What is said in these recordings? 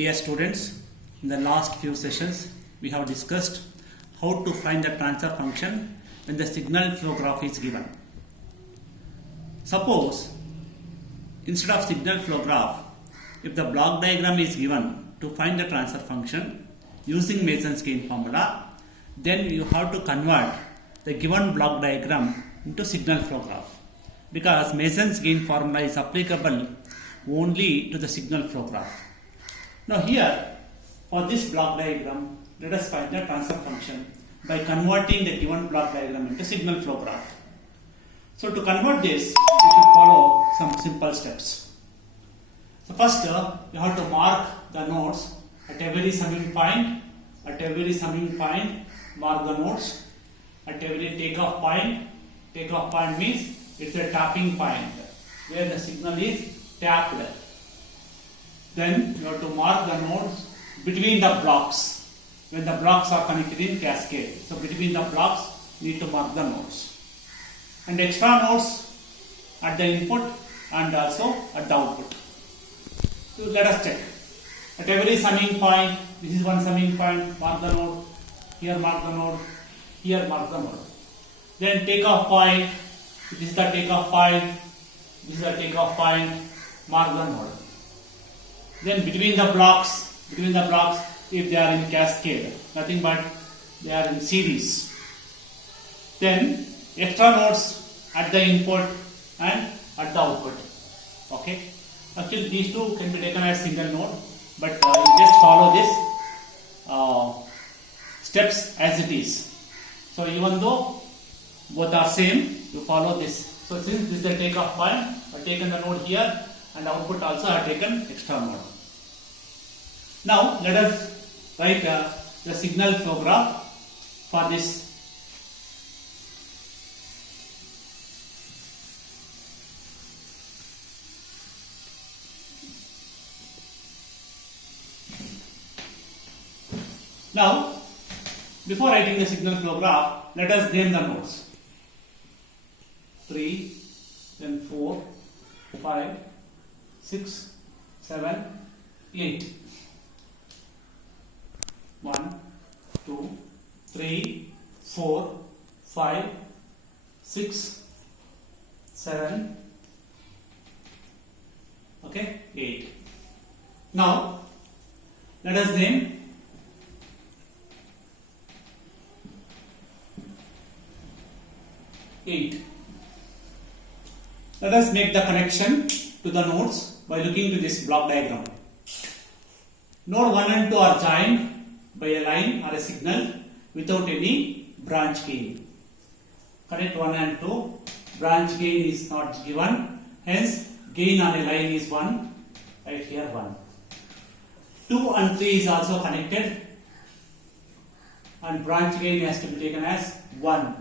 Dear students, in the last few sessions we have discussed how to find the transfer function when the signal flow graph is given. Suppose instead of signal flow graph, if the block diagram is given to find the transfer function using Mason's gain formula, then you have to convert the given block diagram into signal flow graph, because Mason's gain formula is applicable only to the signal flow graph. Now here, for this block diagram, let us find the transfer function by converting the given block diagram into signal flow graph. So to convert this, you should follow some simple steps. So first, you have to mark the nodes at every summing point. At every summing point, mark the nodes. At every takeoff point means it's a tapping point where the signal is tapped. Then you have to mark the nodes between the blocks when the blocks are connected in cascade. So between the blocks, you need to mark the nodes. And extra nodes at the input and also at the output. So let us check. At every summing point, this is one summing point, mark the node, here mark the node, here mark the node. Then takeoff point, this is the takeoff point, this is the takeoff point, mark the node. Then between the blocks, if they are in cascade, nothing but they are in series. Then extra nodes at the input and at the output. Okay. Actually, these two can be taken as single node, but you just follow this steps as it is. So even though both are same, you follow this. So since this is the takeoff point, I have taken the node here, and output also I have taken extra node. Now let us write the signal flow graph for this. Now, before writing the signal flow graph, let us name the nodes. 3, then 4, 5, 6, 7, 8. 1, 2, 3, 4, 5, 6, 7, okay, 8. Now, let us name eight. Let us make the connection to the nodes by looking to this block diagram. Node 1 and 2 are joined by a line or a signal without any branch gain. Connect 1 and 2, branch gain is not given, hence gain on a line is 1, right here 1. 2 and 3 is also connected and branch gain has to be taken as 1.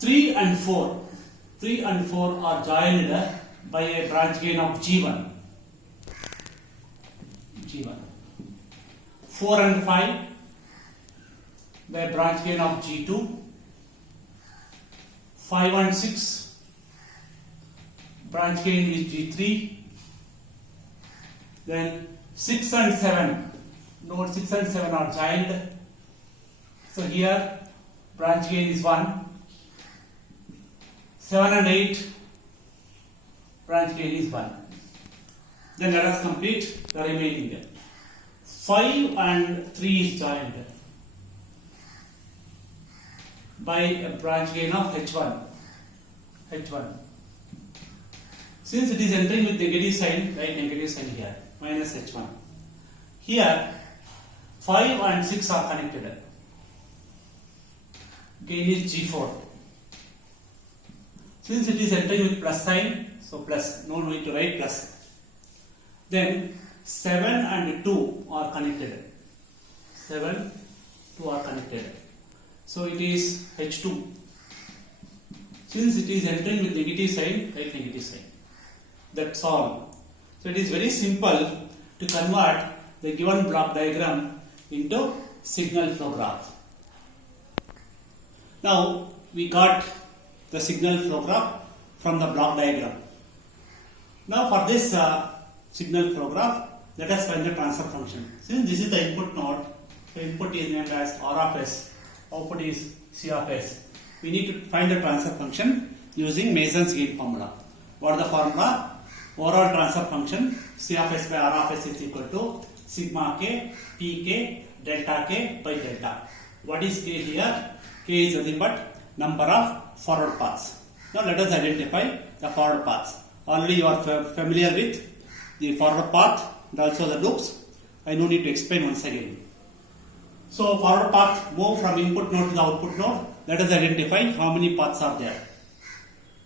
3 and 4 are joined by a branch gain of G1. 4 and 5 by a branch gain of G2. 5 and 6 branch gain is G3. Then 6 and 7, node 6 and 7 are joined. So here branch gain is 1. 7 and 8, branch gain is 1. Then let us complete the remaining. 5 and 3 is joined by a branch gain of H1. Since it is entering with negative sign, write negative sign here, minus H1. Here, 5 and 6 are connected. Gain is G4. Since it is entering with plus sign, so plus, no need to write plus. Then 7 and 2 are connected. 7, 2 are connected. So it is H2. Since it is entering with negative sign, write negative sign. That's all. So it is very simple to convert the given block diagram into signal flow graph. Now we got the signal flow graph from the block diagram. Now for this signal flow graph, let us find the transfer function. Since this is the input node, the input is named as R of S, output is C of S. We need to find the transfer function using Mason's gain formula. What is the formula? Overall transfer function C of S by R of S is equal to sigma k Pk delta k by delta. What is k here? K is nothing but number of forward paths. Now let us identify the forward paths. Already you are familiar with the forward path and also the loops. I no need to explain once again. So forward path move from input node to the output node. Let us identify how many paths are there.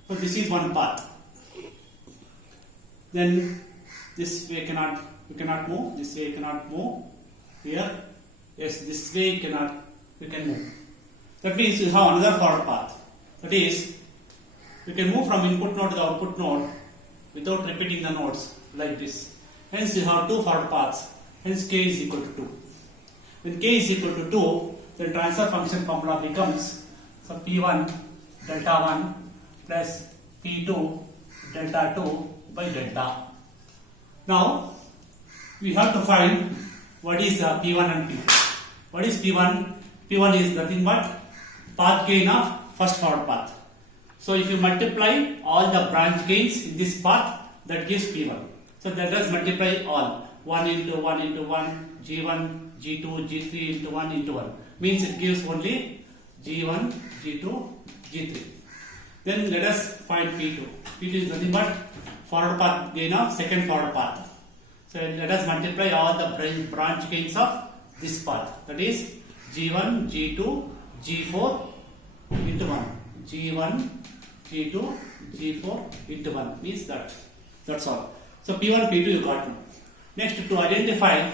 So this is one path. Then this way we cannot move. This way cannot move. Here, yes, this way we can move. That means you have another forward path. That is, we can move from input node to the output node without repeating the nodes like this. Hence, you have two forward paths. Hence, k is equal to 2. When k is equal to 2, then transfer function formula becomes so p1 delta 1 plus p2 delta 2 by delta. Now, we have to find what is p1 and p2. What is p1? P1 is nothing but path gain of first forward path. So if you multiply all the branch gains in this path, that gives P1. So let us multiply all. 1 into 1 into 1, G1, G2, G3 into 1 into 1. Means it gives only G1, G2, G3. Then let us find P2. P2 is nothing but forward path gain of second forward path. So let us multiply all the branch gains of this path. That is G1, G2, G4 into 1. G1, G2, G4 into 1 means that. That's all. So P1, P2 you got now. Next, to identify,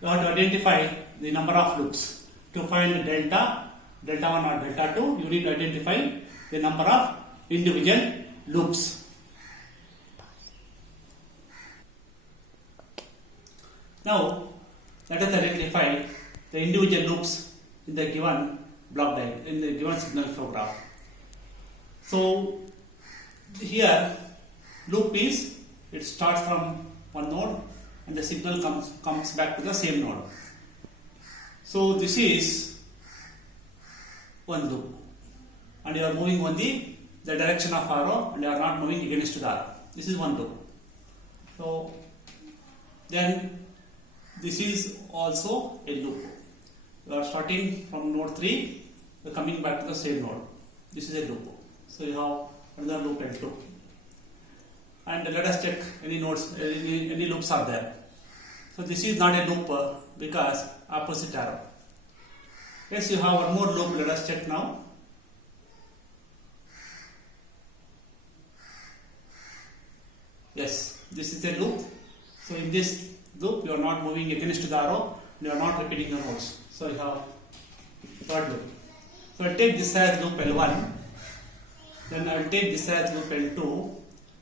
you have to identify the number of loops. To find delta 1 or delta 2, you need to identify the number of individual loops. Now, let us identify the individual loops in the given block diagram, in the given signal flow graph. So, here loop is, it starts from one node and the signal comes back to the same node. So, this is one loop and you are moving on the direction of arrow and you are not moving against the arrow. This is one loop. So, then this is also a loop. You are starting from node 3, you are coming back to the same node. This is a loop. So you have another loop L2. And let us check any nodes, any loops are there. So this is not a loop because opposite arrow. Yes, you have one more loop. Let us check now. Yes, this is a loop. So in this loop, you are not moving against the arrow. You are not repeating the nodes. So you have third loop. So I will take this as loop L1. Then I will take this as loop L2.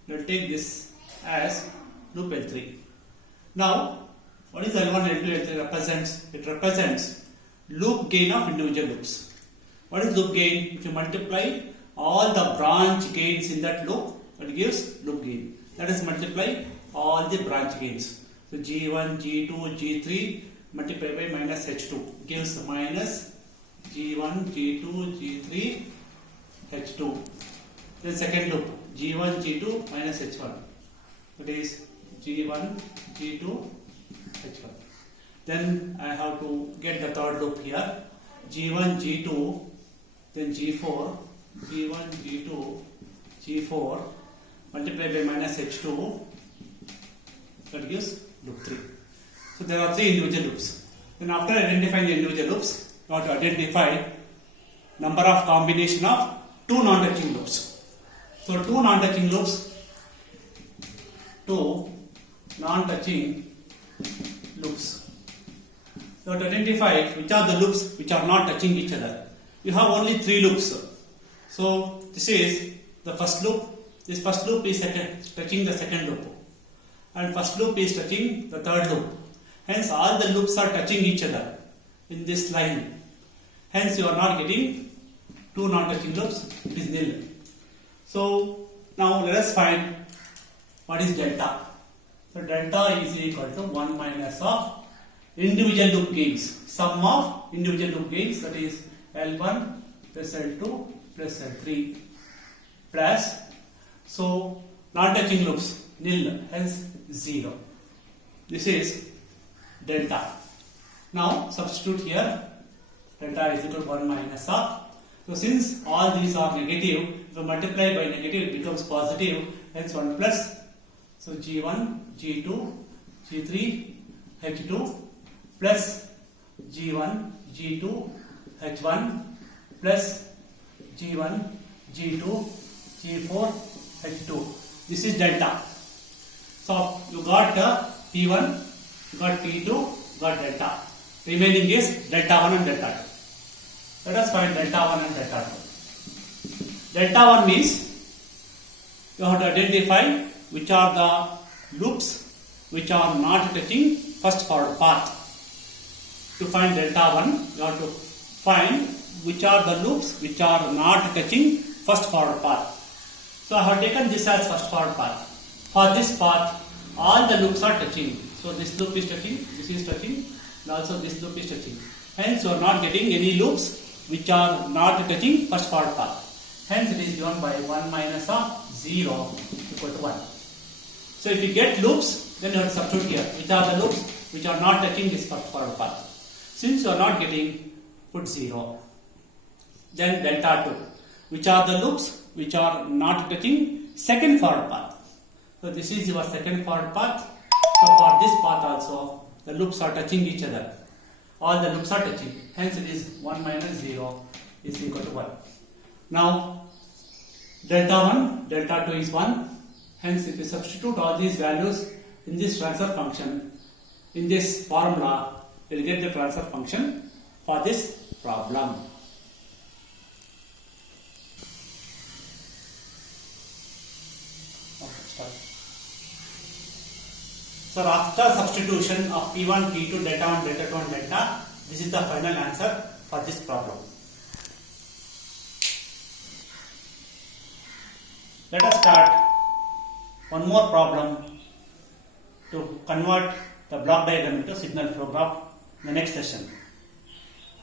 I will take this as loop L3. Now, what is L1, L2, L3 represents? It represents loop gain of individual loops. What is loop gain? If you multiply all the branch gains in that loop, it gives loop gain. That is multiply all the branch gains. So G1, G2, G3 multiplied by minus H2 gives minus G1, G2, G3, H2. Then second loop G1, G2 minus H1. That is G1, G2, H1. Then I have to get the third loop here. G1, G2, then G4, G1, G2, G4 multiplied by minus H2. That gives loop 3. So there are 3 individual loops. Then after identifying the individual loops, you have to identify number of combination of 2 non-touching loops. So 2 non-touching loops, 2 non-touching loops. So to identify which are the loops which are not touching each other, you have only 3 loops. So this is the first loop. This first loop is touching the second loop, and first loop is touching the third loop. Hence all the loops are touching each other in this line. Hence you are not getting 2 non-touching loops, it is nil. So now let us find what is delta. So delta is equal to 1 minus of individual loop gains. Sum of individual loop gains, that is L1 plus L2 plus L3 plus, so non-touching loops nil, hence 0. This is delta. Now substitute here, delta is equal to 1 minus of. So since all these are negative, if you multiply by negative it becomes positive, hence 1 plus. So G1, G2, G3, H2 plus G1, G2, H1 plus G1, G2, G4, H2. This is delta. So you got T1, you got T2, you got delta. Remaining is delta 1 and delta 2. Let us find delta 1 and delta 2. Delta 1 means you have to identify which are the loops which are not touching first forward path. To find delta 1, you have to find which are the loops which are not touching first forward path. So I have taken this as first forward path. For this path, all the loops are touching. So this loop is touching, this is touching, and also this loop is touching. Hence you are not getting any loops which are not touching first forward path. Hence it is given by 1 minus of 0 equal to 1. So if you get loops, then you have to substitute here. Which are the loops which are not touching this first forward path? Since you are not getting, put 0. Then delta 2. Which are the loops which are not touching second forward path? So this is your second forward path. So for this path also, the loops are touching each other. All the loops are touching. Hence it is 1 minus 0 is equal to 1. Now delta 1, delta 2 is 1. Hence if you substitute all these values in this transfer function, in this formula, you will get the transfer function for this problem. Okay, start. So after substitution of P1, P2, delta 1, delta 2 and delta, this is the final answer for this problem. Let us start one more problem to convert the block diagram into signal flow graph in the next session.